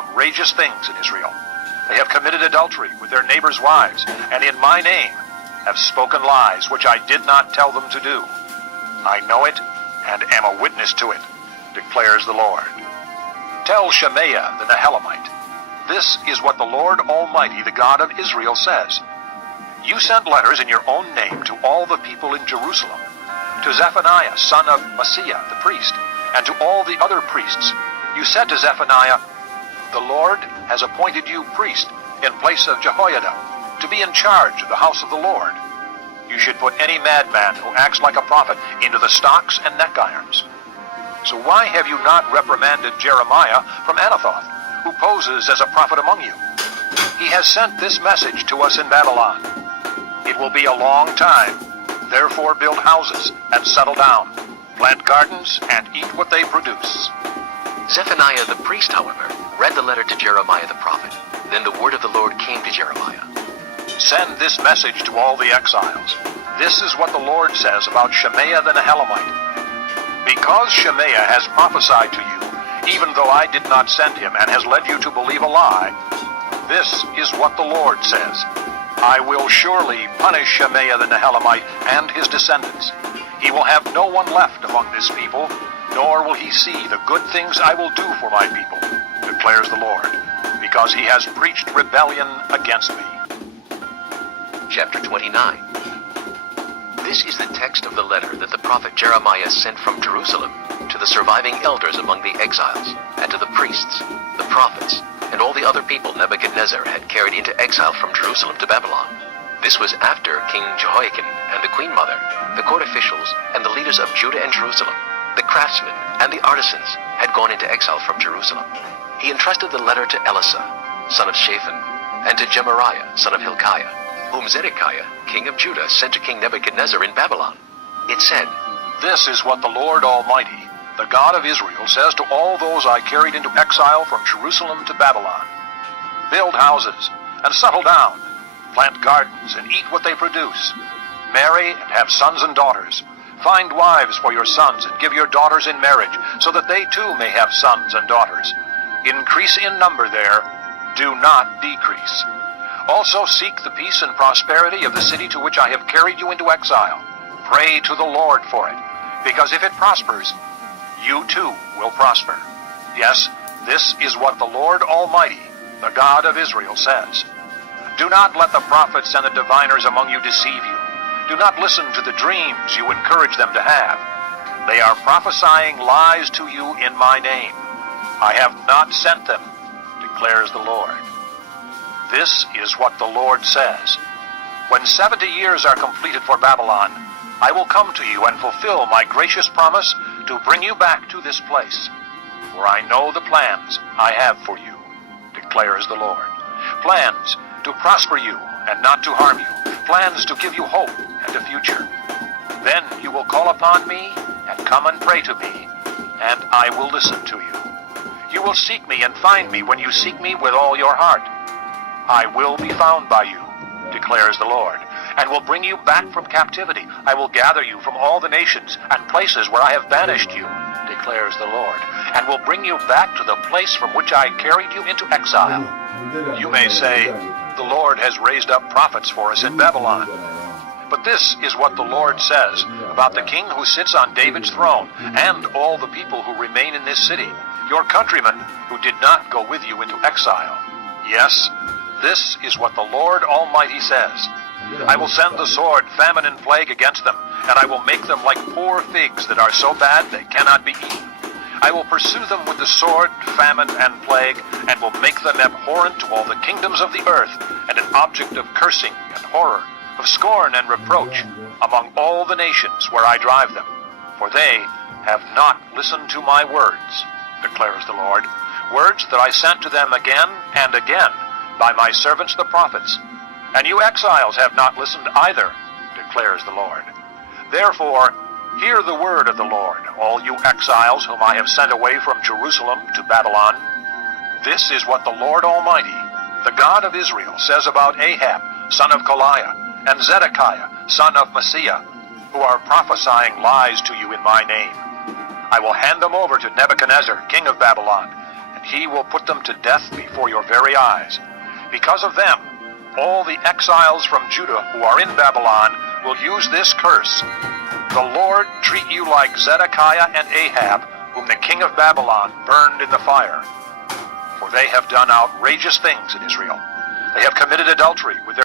outrageous things in Israel. They have committed adultery with their neighbors' wives, and in my name have spoken lies which I did not tell them to do. I know it and am a witness to it, declares the Lord. Tell Shemaiah the Nehelamite, this is what the Lord Almighty, the God of Israel, says. You sent letters in your own name to all the people in Jerusalem, to Zephaniah, son of Maaseiah, the priest, and to all the other priests. You said to Zephaniah, the Lord has appointed you priest in place of Jehoiada, to be in charge of the house of the Lord. You should put any madman who acts like a prophet into the stocks and neck irons. So why have you not reprimanded Jeremiah from Anathoth, who poses as a prophet among you? He has sent this message to us in Babylon. It will be a long time. Therefore build houses and settle down, plant gardens and eat what they produce. Zephaniah the priest, however, read the letter to Jeremiah the prophet. Then the word of the Lord came to Jeremiah. Send this message to all the exiles. This is what the Lord says about Shemaiah the Nehelamite. Because Shemaiah has prophesied to you, even though I did not send him, and has led you to believe a lie, this is what the Lord says. I will surely punish Shemaiah the Nehelamite and his descendants. He will have no one left among this people, nor will he see the good things I will do for my people, declares the Lord, because he has preached rebellion against me. Chapter 29. This is the text of the letter that the prophet Jeremiah sent from Jerusalem to the surviving elders among the exiles, and to the priests, the prophets, and all the other people Nebuchadnezzar had carried into exile from Jerusalem to Babylon. This was after King Jehoiakim and the queen mother, the court officials, and the leaders of Judah and Jerusalem, the craftsmen and the artisans, had gone into exile from Jerusalem. He entrusted the letter to Elisha, son of Shaphan, and to Gemariah, son of Hilkiah, whom Zedekiah, king of Judah, sent to King Nebuchadnezzar in Babylon. It said, This is what the Lord Almighty, the God of Israel, says to all those I carried into exile from Jerusalem to Babylon. Build houses and settle down, plant gardens and eat what they produce. Marry and have sons and daughters. Find wives for your sons and give your daughters in marriage, so that they too may have sons and daughters. Increase in number there, do not decrease. Also seek the peace and prosperity of the city to which I have carried you into exile. Pray to the Lord for it, because if it prospers, you too will prosper. Yes, this is what the Lord Almighty, the God of Israel, says. Do not let the prophets and the diviners among you deceive you. Do not listen to the dreams you encourage them to have. They are prophesying lies to you in my name. I have not sent them, declares the Lord. This is what the Lord says. When 70 years are completed for Babylon, I will come to you and fulfill my gracious promise to bring you back to this place. For I know the plans I have for you, declares the Lord. Plans to prosper you and not to harm you. Plans to give you hope and a future. Then you will call upon me and come and pray to me, and I will listen to you. You will seek me and find me when you seek me with all your heart. I will be found by you, declares the Lord, and will bring you back from captivity. I will gather you from all the nations and places where I have banished you, declares the Lord, and will bring you back to the place from which I carried you into exile. You may say, the Lord has raised up prophets for us in Babylon. But this is what the Lord says about the king who sits on David's throne and all the people who remain in this city, your countrymen who did not go with you into exile. Yes, this is what the Lord Almighty says. I will send the sword, famine, and plague against them, and I will make them like poor figs that are so bad they cannot be eaten. I will pursue them with the sword, famine, and plague, and will make them abhorrent to all the kingdoms of the earth, and an object of cursing and horror, of scorn and reproach, among all the nations where I drive them. For they have not listened to my words, declares the Lord, words that I sent to them again and again by my servants the prophets. And you exiles have not listened either, declares the Lord. Therefore, hear the word of the Lord, all you exiles whom I have sent away from Jerusalem to Babylon. This is what the Lord Almighty, the God of Israel, says about Ahab, son of Koliah, and Zedekiah, son of Maaseiah, who are prophesying lies to you in my name. I will hand them over to Nebuchadnezzar, king of Babylon, and and he will put them to death before your very eyes. Because of them, all the exiles from Judah who are in Babylon will use this curse. The Lord treat you like Zedekiah and Ahab, whom the king of Babylon burned in the fire. For they have done outrageous things in Israel. They have committed adultery with their